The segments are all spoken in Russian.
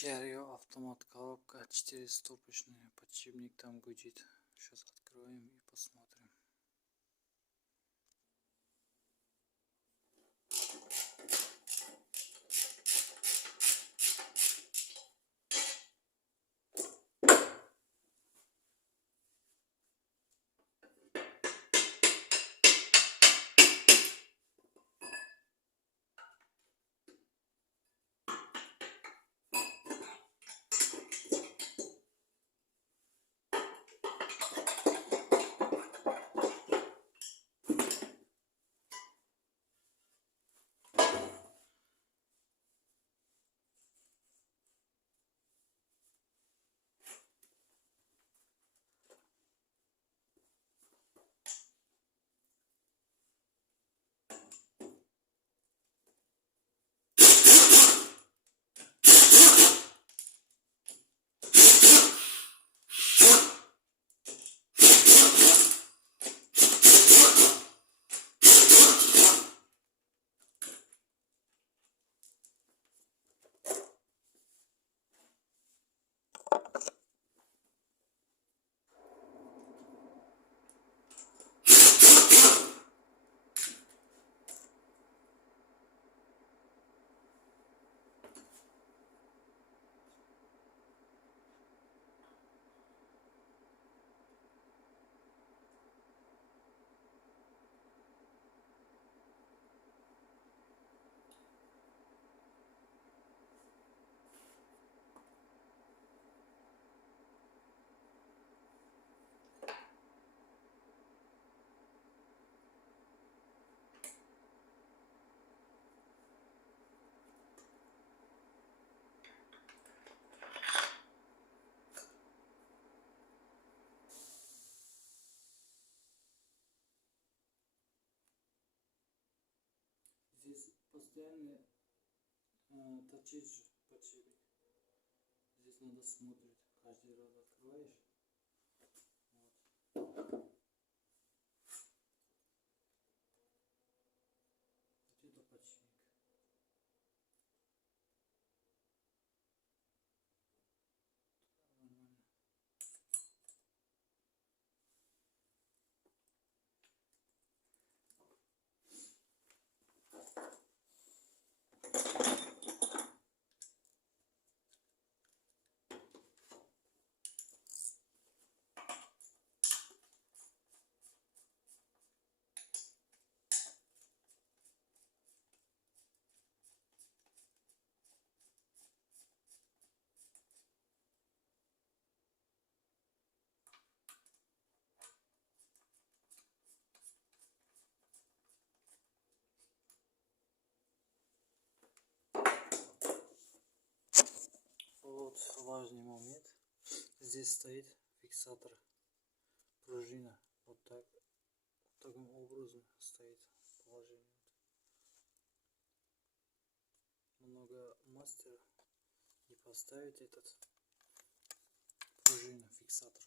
Kia автомат, коробка 4-ступочная, подшипник там гудит. Сейчас откроем и посмотрим. Здесь постоянно торчит же подшипник. Здесь надо смотреть. Каждый раз открываешь. Вот. Это подшипник. Нормально. Вот важный момент. Здесь стоит фиксатор, пружина. Вот так, таким образом стоит положение. Много мастера не поставить этот пружина, фиксатор.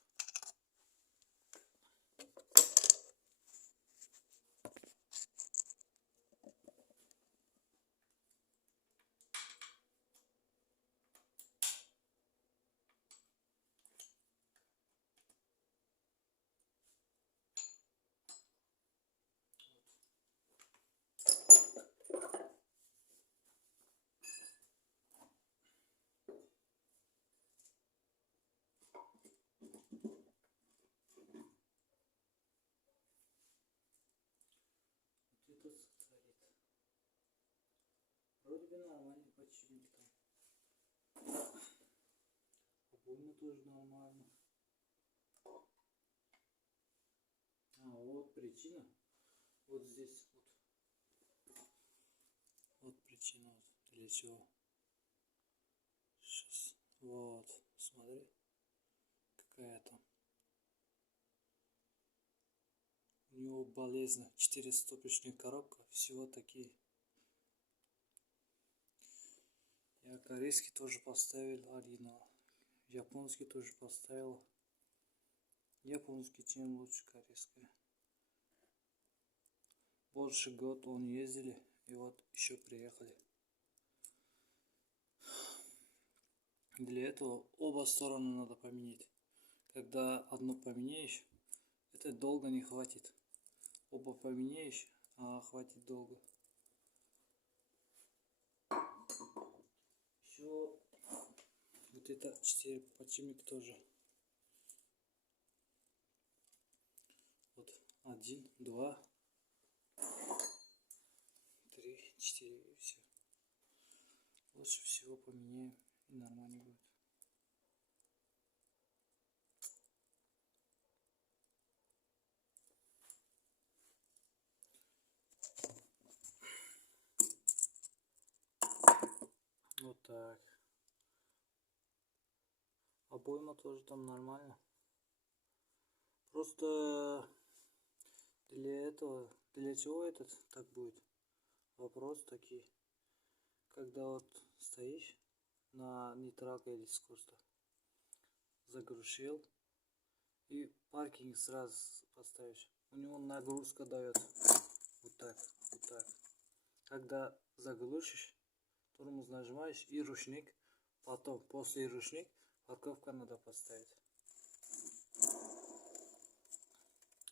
Тут стоит. Вроде бы нормальный подшипник там. Обойма тоже нормально. Вот причина. Вот здесь вот. Вот причина, вот для чего. Сейчас. Вот. Смотри. Какая там. У него болезнь. 4-ступочная коробка. Всего такие. Я корейский тоже поставил оригинал. Японский тоже поставил. Японский чем лучше корейская. Больше год он ездили. И вот еще приехали. Для этого оба стороны надо поменять. Когда одно поменяешь, это долго не хватит. Оба поменяешь, а хватит долго. Еще вот это 4 подшипник тоже. Вот 1, 2, 3, 4 и все. Лучше всего поменяем и нормально будет. Вот так. Обойма тоже там нормально. Просто для этого, для чего этот так будет? Вопрос такие. Когда вот стоишь на нейтралке или скорости, заглушил и паркинг сразу поставишь. У него нагрузка дает. Вот так, вот так. Когда заглушишь, тормоз нажимаешь и ручник. Потом, после ручник, парковка надо поставить.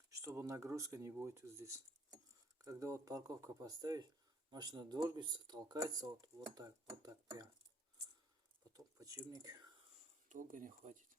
Чтобы нагрузка не будет здесь. Когда вот парковка поставишь, машина дергается, толкается вот так прям. Потом подшипник долго не хватит.